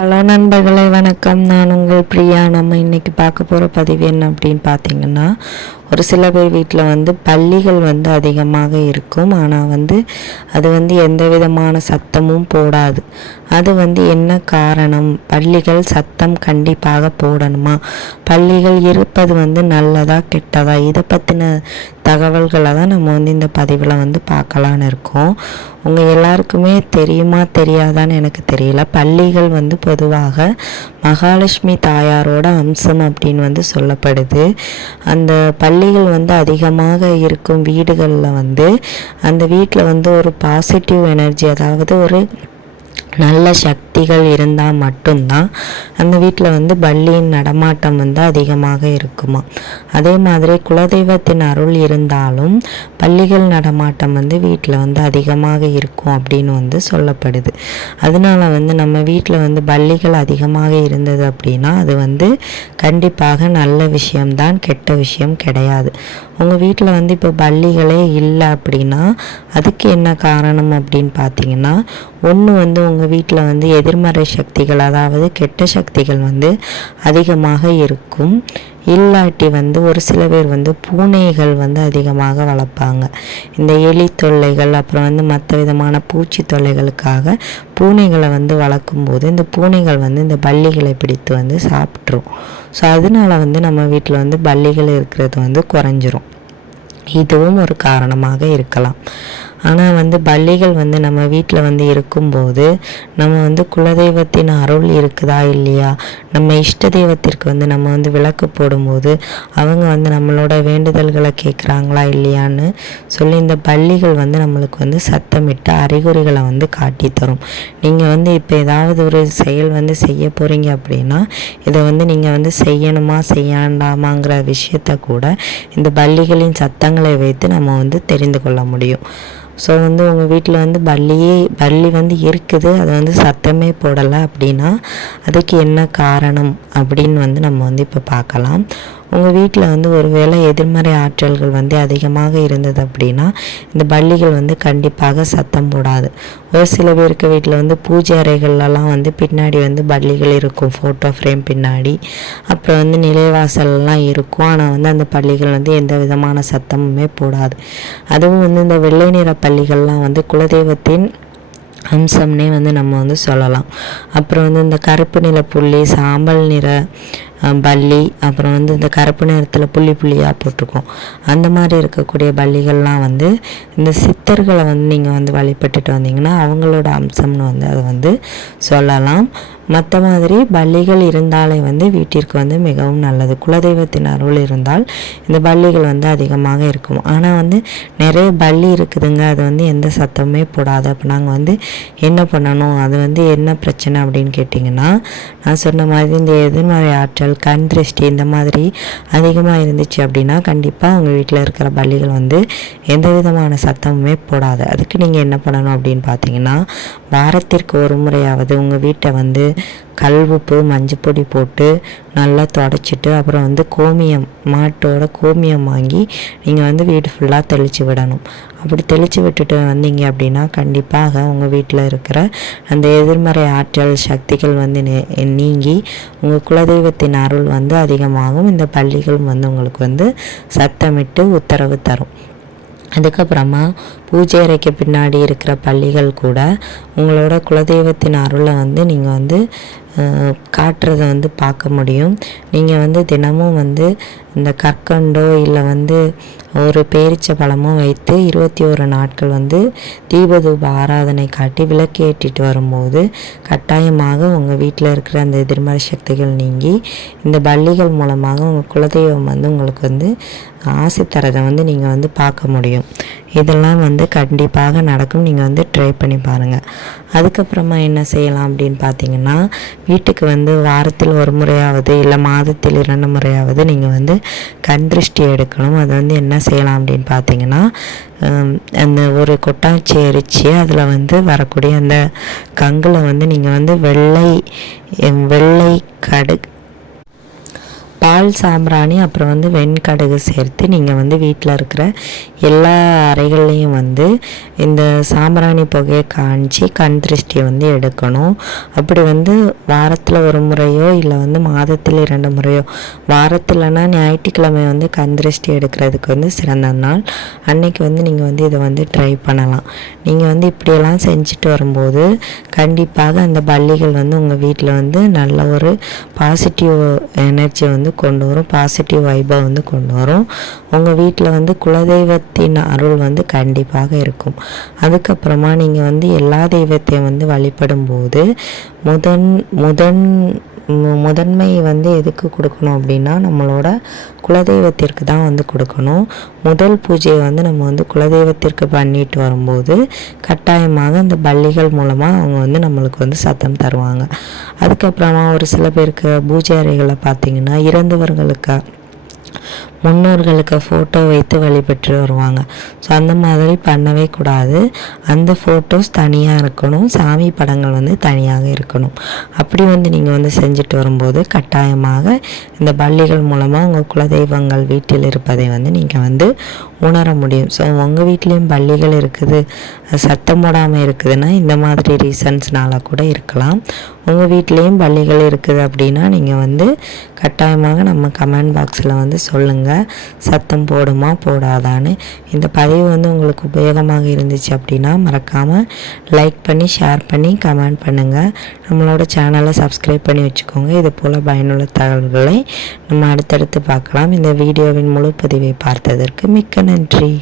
Hello நண்பர்களே, வணக்கம். நான் உங்கள் பிரியா. நம்ம இன்றைக்கி பார்க்க போகிற பதிவு என்ன அப்படின்னு பார்த்தீங்கன்னா, ஒரு சில பேர் வீட்டில் பல்லிகள் அதிகமாக இருக்கும். ஆனால் அது எந்த விதமான சத்தமும் போடாது. அது என்ன காரணம்? பல்லிகள் சத்தம் கண்டிப்பாக போடணுமா? பல்லிகள் இருப்பது நல்லதா கெட்டதா? இதை பற்றின தகவல்களை தான் நம்ம இந்த பதிவில் பார்க்கலான்னு இருக்கோம். உங்கள் எல்லாருக்குமே தெரியுமா தெரியாதான்னு எனக்கு தெரியல. பல்லிகள் பொதுவாக மகாலட்சுமி தாயாரோட அம்சம் அப்படின்னு சொல்லப்படுது. அந்த பல்லிகள் அதிகமாக இருக்கும் வீடுகளில் அந்த வீட்டில் ஒரு பாசிட்டிவ் எனர்ஜி, அதாவது ஒரு நல்ல சக்திகள் இருந்தால் மட்டும்தான் அந்த வீட்டில் பல்லியின் நடமாட்டம் அதிகமாக இருக்குமா. அதே மாதிரி குலதெய்வத்தின் அருள் இருந்தாலும் பல்லிகள் நடமாட்டம் வீட்டில் அதிகமாக இருக்கும் அப்படின்னு சொல்லப்படுது. அதனால நம்ம வீட்டில் பல்லிகள் அதிகமாக இருந்தது அப்படின்னா அது கண்டிப்பாக நல்ல விஷயம்தான், கெட்ட விஷயம் கிடையாது. உங்கள் வீட்டில் இப்போ பல்லிகளே இல்லை அப்படின்னா அதுக்கு என்ன காரணம் அப்படின்னு பார்த்தீங்கன்னா, ஒன்று உங்கள் வீட்டில் எதிர்மறை சக்திகள், அதாவது கெட்ட சக்திகள் அதிகமாக இருக்கும். இல்லாட்டி ஒரு சில பேர் பூனைகள் அதிகமாக வளர்ப்பாங்க. இந்த எலி தொல்லைகள், அப்புறம் மற்ற விதமான பூச்சி தொல்லைகளுக்காக பூனைகளை வளர்க்கும்போது இந்த பூனைகள் இந்த பல்லிகளை பிடித்து சாப்பிட்ரும். ஸோ அதனால நம்ம வீட்டில் பல்லிகள் இருக்கிறது குறைஞ்சிரும். இதுவும் ஒரு காரணமாக இருக்கலாம். ஆனால் பல்லிகள் நம்ம வீட்டில் இருக்கும்போது நம்ம குலதெய்வத்தின் அருள் இருக்குதா இல்லையா, நம்ம இஷ்ட தெய்வத்திற்கு நம்ம விளக்கு போடும்போது அவங்க நம்மளோட வேண்டுதல்களை கேட்குறாங்களா இல்லையான்னு சொல்லி இந்த பல்லிகள் நம்மளுக்கு சத்தமிட்டு அறிகுறிகளை காட்டி தரும். நீங்கள் இப்போ ஏதாவது ஒரு செயல் செய்ய போகிறீங்க அப்படின்னா இதை நீங்கள் செய்யணுமா செய்யாண்டாமாங்கிற விஷயத்த கூட இந்த பல்லிகளின் சத்தங்களை வைத்து நம்ம தெரிந்து கொள்ள முடியும். ஸோ உங்கள் வீட்டில் பல்லி இருக்குது, அது சத்தமே போடலை அப்படின்னா அதுக்கு என்ன காரணம் அப்படின்னு நம்ம இப்போ பார்க்கலாம். உங்கள் வீட்டில் ஒரு வேளை எதிர்மறை ஆற்றல்கள் அதிகமாக இருந்தது அப்படின்னா இந்த பல்லிகள் கண்டிப்பாக சத்தம் போடாது. ஒரு சில பேருக்கு வீட்டில் பூஜை அறைகள்லாம் பின்னாடி பல்லிகள் இருக்கும், ஃபோட்டோ ஃப்ரேம் பின்னாடி. அப்புறம் நிலைவாசல்லாம் இருக்கும். ஆனால் அந்த பல்லிகள் எந்த விதமான சத்தமுமே போடாது. அதுவும் இந்த வெள்ளை நிற பல்லிகள்லாம் குலதெய்வத்தின் அம்சம்னே நம்ம சொல்லலாம். அப்புறம் இந்த கருப்பு நிற புள்ளி, சாம்பல் நிற பல்லி, அப்புறம் இந்த கருப்பு நிறத்தில் புள்ளி புள்ளியாக போட்டிருக்கோம். அந்த மாதிரி இருக்கக்கூடிய பல்லிகள்லாம் இந்த சித்தர்களை நீங்கள் வழிபட்டுட்டு வந்தீங்கன்னா அவங்களோட அம்சம்னு அதை சொல்லலாம். மற்ற மாதிரி பல்லிகள் இருந்தாலே வீட்டிற்கு மிகவும் நல்லது. குலதெய்வத்தின் அருள் இருந்தால் இந்த பல்லிகள் அதிகமாக இருக்கும். ஆனால் நிறைய பல்லி இருக்குதுங்க, அது எந்த சத்தமுமே போடாது. அப்போ நாங்கள் என்ன பண்ணணும், அது என்ன பிரச்சனை அப்படின்னு கேட்டிங்கன்னா, நான் சொன்ன மாதிரி இந்த எதிர்மறை ஆற்றல், கண் திருஷ்டி இந்த மாதிரி அதிகமாக இருந்துச்சு அப்படின்னா கண்டிப்பாக உங்கள் வீட்டில் இருக்கிற பல்லிகள் எந்த விதமான சத்தமுமே போடாது. அதுக்கு நீங்கள் என்ன பண்ணணும் அப்படின்னு பார்த்தீங்கன்னா, வாரத்திற்கு ஒரு முறையாவது உங்கள் வீட்டை கல் உப்பு மஞ்சப்பொடி போட்டு நல்லா தொடச்சிட்டு அப்புறம் கோமியம், மாட்டோட கோமியம் வாங்கி நீங்கள் வீடு ஃபுல்லாக தெளித்து விடணும். அப்படி தெளித்து விட்டுட்டு வந்தீங்க அப்படின்னா கண்டிப்பாக உங்கள் வீட்டில் இருக்கிற அந்த எதிர்மறை ஆற்றல் சக்திகள் நீங்கி உங்கள் குலதெய்வத்தின் அருள் அதிகமாகும். இந்த பல்லிகள் உங்களுக்கு சத்தமிட்டு உத்தரவு தரும். அதுக்கப்புறமா பூஜை அறைக்கு பின்னாடி இருக்கிற பல்லிகள் கூட உங்களோட குலதெய்வத்தின் அருளை நீங்கள் காட்டுறதை பார்க்க முடியும். நீங்கள் தினமும் இந்த கற்கண்டோ இல்லை ஒரு பேரிச்ச பழமோ வைத்து 21 நாட்கள் தீபதூப ஆராதனை காட்டி விளக்கு ஏற்றிட்டு வரும்போது கட்டாயமாக உங்கள் வீட்டில் இருக்கிற அந்த எதிர்மறை சக்திகள் நீங்கி இந்த பல்லிகள் மூலமாக உங்கள் குலதெய்வம் உங்களுக்கு ஆசை தரதை நீங்கள் பார்க்க முடியும். இதெல்லாம் கண்டிப்பாக நடக்கும். நீங்கள் ட்ரை பண்ணி பாருங்கள். அதுக்கப்புறமா என்ன செய்யலாம் அப்படின்னு பார்த்தீங்கன்னா, வீட்டுக்கு வாரத்தில் ஒரு முறையாவது இல்லை மாதத்தில் 2 முறையாவது நீங்கள் கண் திருஷ்டி எடுக்கணும். அது என்ன செய்யலாம் அப்படின்னு பார்த்தீங்கன்னா, அந்த ஒரு கொட்டாச்சி எரித்து அதில் வரக்கூடிய அந்த கங்கில் நீங்கள் வெள்ளை கடுகு, பால் சாம்பிராணி, அப்புறம் வெண்கடுகு சேர்த்து நீங்கள் வீட்டில் இருக்கிற எல்லா அறைகள்லேயும் வந்து இந்த சாம்பிராணி புகையை காய்ச்சி கண் திருஷ்டியை வந்து எடுக்கணும். அப்படி வந்து வாரத்தில் ஒரு முறையோ இல்லை வந்து மாதத்தில் 2 முறையோ, வாரத்தில்னா ஞாயிற்றுக்கிழமை வந்து கண் திருஷ்டி எடுக்கிறதுக்கு வந்து சிறந்த நாள். அன்னைக்கு வந்து நீங்கள் வந்து இதை வந்து ட்ரை பண்ணலாம். நீங்கள் வந்து இப்படியெல்லாம் செஞ்சுட்டு வரும்போது கண்டிப்பாக அந்த பல்லிகள் வந்து உங்கள் வீட்டில் வந்து நல்ல ஒரு பாசிட்டிவ் எனர்ஜி வந்து கொண்டு வரும், பாசிட்டிவ் வைபை வந்து கொண்டு வரும். உங்கள் வீட்டில் வந்து குலதெய்வத்தின் அருள் வந்து கண்டிப்பாக இருக்கும். அதுக்கப்புறமா நீங்கள் வந்து எல்லா தெய்வத்தையும் வந்து வழிபடும் போது முதன்மை வந்து எதுக்கு கொடுக்கணும் அப்படின்னா நம்மளோட குலதெய்வத்திற்கு தான் வந்து கொடுக்கணும். முதல் பூஜையை வந்து நம்ம வந்து குலதெய்வத்திற்கு பண்ணிட்டு வரும்போது கட்டாயமாக அந்த பல்லிகள் மூலமாக அவங்க வந்து நம்மளுக்கு வந்து சத்தம் தருவாங்க. அதுக்கப்புறமா ஒரு சில பேருக்கு பூஜை அறைகளை பார்த்திங்கன்னா இறந்தவர்களுக்கு முன்னோர்களுக்கு ஃபோட்டோ வைத்து வழிபட்டு வருவாங்க. ஸோ அந்த மாதிரி பண்ணவே கூடாது. அந்த ஃபோட்டோஸ் தனியாக இருக்கணும், சாமி படங்கள் வந்து தனியாக இருக்கணும். அப்படி வந்து நீங்கள் வந்து செஞ்சுட்டு வரும்போது கட்டாயமாக இந்த பல்லிகள் மூலமாக உங்கள் குலதெய்வங்கள் வீட்டில் இருப்பதை வந்து நீங்கள் வந்து உணர முடியும். ஸோ உங்கள் வீட்லேயும் பல்லிகள் இருக்குது, சத்தம் போடாமல் இருக்குதுன்னா இந்த மாதிரி ரீசன்ஸ்னால கூட இருக்கலாம். உங்கள் வீட்லேயும் பல்லிகள் இருக்குது அப்படின்னா நீங்கள் வந்து கட்டாயமாக நம்ம கமெண்ட் பாக்ஸில் வந்து சொல்லுங்கள், சத்தம் போடுமா போடாதான்னு. இந்த பதிவு வந்து உங்களுக்கு உபயோகமாக இருந்துச்சு அப்படின்னா மறக்காமல் லைக் பண்ணி ஷேர் பண்ணி கமெண்ட் பண்ணுங்கள். நம்மளோட சேனலை சப்ஸ்கிரைப் பண்ணி வச்சுக்கோங்க. இது போல் பயனுள்ள தகவல்களை நம்ம அடுத்தடுத்து பார்க்கலாம். இந்த வீடியோவின் முழு பதிவை பார்த்ததற்கு மிக்க நன்றி.